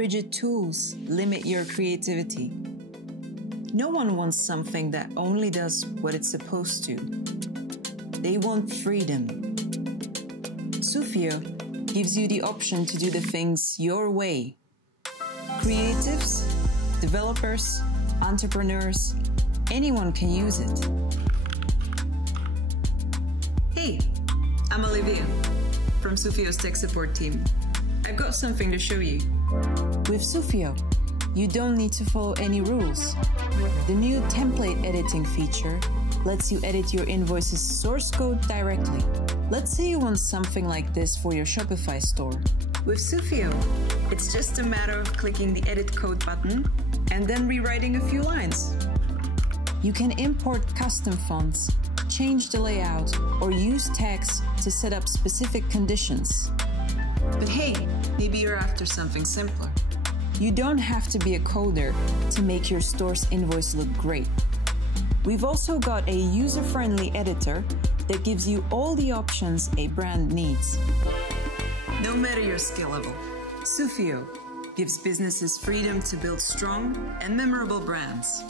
rigid tools limit your creativity. No one wants something that only does what it's supposed to. They want freedom. Sufio gives you the option to do the things your way. Creatives, developers, entrepreneurs, anyone can use it. Hey, I'm Olivia from Sufio's tech support team. I've got something to show you. With Sufio, you don't need to follow any rules. The new template editing feature lets you edit your invoices source code directly. Let's say you want something like this for your Shopify store. With Sufio, it's just a matter of clicking the edit code button and then rewriting a few lines. You can import custom fonts, change the layout, or use tags to set up specific conditions. But hey, maybe you're after something simpler. You don't have to be a coder to make your store's invoice look great. We've also got a user-friendly editor that gives you all the options a brand needs. No matter your skill level, Sufio gives businesses freedom to build strong and memorable brands.